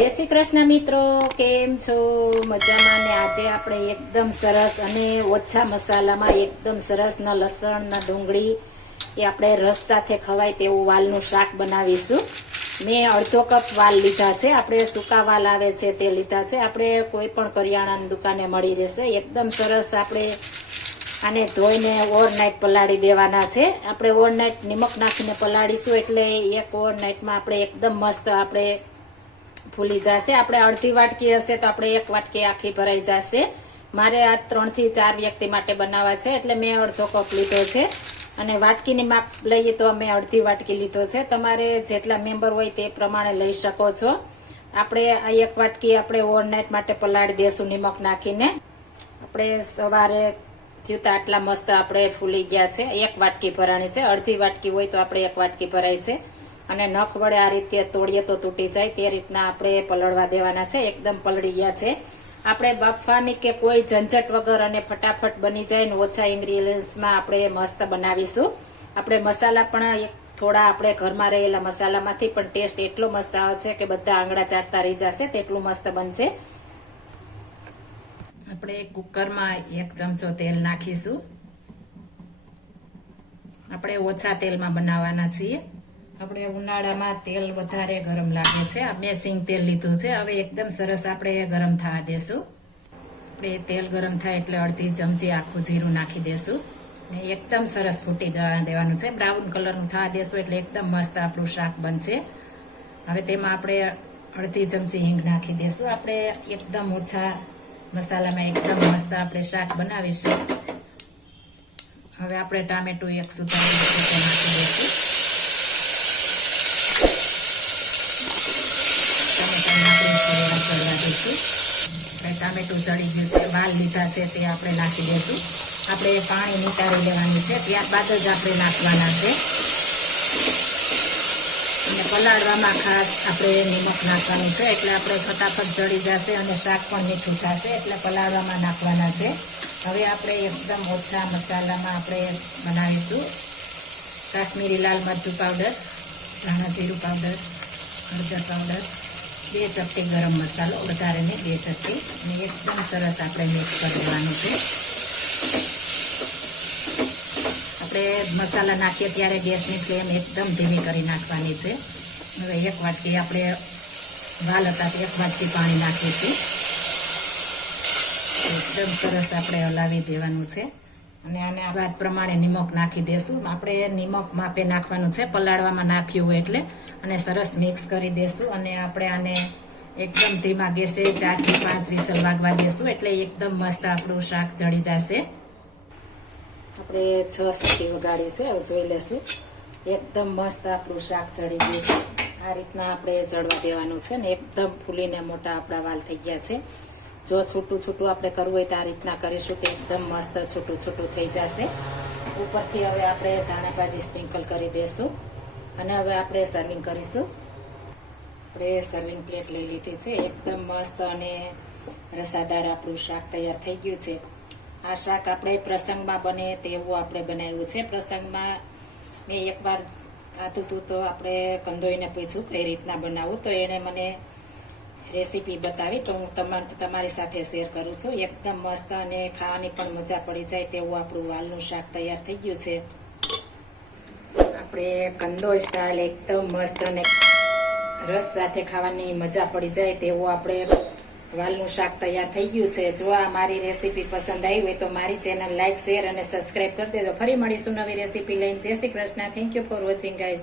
જય શ્રી કૃષ્ણ મિત્રો, કેમ છો? મજામાં ને આજે આપણે એકદમ સરસ અને ઓછા મસાલામાં એકદમ સરસ ન લસણ, ન ડુંગળી એ આપણે રસ સાથે ખવાય તેવું વાલનું શાક બનાવીશું. મેં અડધો કપ વાલ લીધા છે, આપણે સૂકા વાલ આવે છે તે લીધા છે. આપણે કોઈ પણ કરિયાણાની દુકાને મળી રહેશે એકદમ સરસ આપણે આને ધોઈને ઓવરનાઇટ પલાળી દેવાના છે. આપણે ઓવરનાઇટ નિમક નાખીને પલાળીશું એટલે એક ઓવરનાઇટમાં આપણે એકદમ મસ્ત આપણે ફૂલી જશે. આપણે અડધી વાટકી હશે તો આપણે એક વાટકી આખી ભરાઈ જશે. મારે આ ત્રણથી ચાર વ્યક્તિ માટે બનાવવા છે, એટલે મેં અડધો કપ લીધો છે. અને વાટકીની માપ લઈએ તો અમે અડધી વાટકી લીધો છે. તમારે જેટલા મેમ્બર હોય તે પ્રમાણે લઈ શકો છો. આપણે આ એક વાટકી આપણે ઓવરનાઇટ માટે પલાળી દેશું નિમક નાખીને. આપણે સવારે થયું આટલા મસ્ત આપણે ફૂલી ગયા છે. એક વાટકી ભરાણી છે. અડધી વાટકી હોય તો આપણે એક વાટકી ભરાય છે. અને નખ વડે આ રીતે તોડીએ તો તૂટી જાય. તે રીતના આપણે પલળવા દેવાના છે. એકદમ પલળી ગયા છે. આપણે બાફવાની કે કોઈ ઝંઝટ વગર અને ફટાફટ બની જાય ને ઓછા ઇન્ગ્રીડિયન્ટ્સમાં આપણે મસ્ત બનાવીશું. આપણે મસાલા પણ થોડા આપણે ઘરમાં રહેલા મસાલામાંથી પણ ટેસ્ટ એટલો મસ્ત આવે છે કે બધા આંગળા ચાટતા રહી જશે તેટલું મસ્ત બનશે. આપણે કુકરમાં એક ચમચો તેલ નાખીશું. આપણે ઓછા તેલમાં બનાવવાના છીએ. આપણે ઉનાળામાં તેલ વધારે ગરમ લાગે છે. આ મેં સિંગ તેલ લીધું છે. હવે એકદમ સરસ આપણે ગરમ થવા દેશું. આપણે તેલ ગરમ થાય એટલે અડધી ચમચી આખું જીરું નાખી દેશું. ને એકદમ સરસ ફૂટી દેવાનું છે. બ્રાઉન કલરનું થવા દેશું એટલે એકદમ મસ્ત આપણું શાક બનશે. હવે તેમાં આપણે અડધી ચમચી હિંગ નાખી દેશું. આપણે એકદમ ઓછા મસાલામાં એકદમ મસ્ત આપણે શાક બનાવીશું. હવે આપણે ટામેટું એક સુધારી નાખી દઈશું ટામેટું ચડી ગયું છે, વાલ લીધા છે તે આપણે નાખી દઈશું આપણે પાણી નીકાળી લેવાનું છે ત્યારબાદ જ આપણે નાખવાના છે. અને પલાળવામાં ખાસ આપણે નિમક નાખવાનું છે, એટલે આપણે ફટાફટ જળી જશે અને શાક પણ મીઠું થશે, એટલે પલાળવામાં નાખવાના છે. હવે આપણે એકદમ ઓછા મસાલામાં આપણે બનાવીશું. કાશ્મીરી લાલ મરચું પાવડર ધાણા જીરું પાવડર હળદર પાવડર બે ચપટી ગરમ મસાલો વધારે નહીં બે ચપટી અને એકદમ સરસ આપણે મિક્સ કરી દેવાનું છે. આપણે મસાલા નાખીએ ત્યારે ગેસની ફ્લેમ એકદમ ધીમી કરી નાખવાની છે. હવે એક વાટકી આપણે વાલ હતા એક વાટકી પાણી નાખીશું. એકદમ સરસ આપણે હલાવી દેવાનું છે. અને આને આ વાત પ્રમાણે નિમક નાખી દેશું. આપણે નિમક માપે નાખવાનું છે, પલાળવામાં નાખ્યું હોય એટલે. અને સરસ મિક્સ કરી દેશું અને આપણે આને એકદમ ધીમા ગેસે ચારથી પાંચ વિસલ વાગવા દેશું એટલે એકદમ મસ્ત આપણું શાક જળી જશે. આપણે છ સીટી વગાડી છે જોઈ લેશું. એકદમ મસ્ત આપણું શાક ચડી ગયું છે. આ રીતના આપણે ચડવા દેવાનું છે ને એકદમ ફૂલીને મોટા આપણા વાલ થઈ ગયા છે. જો છૂટું છૂટું આપણે કરવું હોય તો આ રીતના કરીશું તો એકદમ મસ્ત છૂટું છૂટું થઈ જશે. ઉપરથી હવે આપણે ધાણાભાજી સ્પ્રિંકલ કરી દઈશું અને હવે આપણે સર્વિંગ કરીશું. આપણે સર્વિંગ પ્લેટ લઈ લીધી છે. એકદમ મસ્ત અને રસાદાર આપણું શાક તૈયાર થઈ ગયું છે. આ શાક આપણે પ્રસંગમાં બને તેવું આપણે બનાવ્યું છે. પ્રસંગમાં મેં એકવાર ખાધું હતું તો આપણે કંદોઈને પૂછ્યું કઈ રીતના બનાવવું તો એણે મને રેસીપી બતાવી તો હું તમા- તમારી સાથે શેર કરું છું. એકદમ મસ્ત અને ખાવાની પણ મજા પડી જાય તેવું આપણું વાલનું શાક તૈયાર થઈ ગયું છે. આપણે કંદો સ્ટાઇલ એકદમ મસ્ત અને રસ સાથે ખાવાની મજા પડી જાય તેવું આપણે વાલનું શાક તૈયાર થઈ ગયું છે. જો આ મારી રેસીપી પસંદ આવી હોય તો મારી ચેનલ લાઈક, શેર અને સબસ્ક્રાઇબ કરી દેજો. ફરી મળીશું નવી રેસીપી લઈને. Jai Shri Krishna. Thank you for watching guys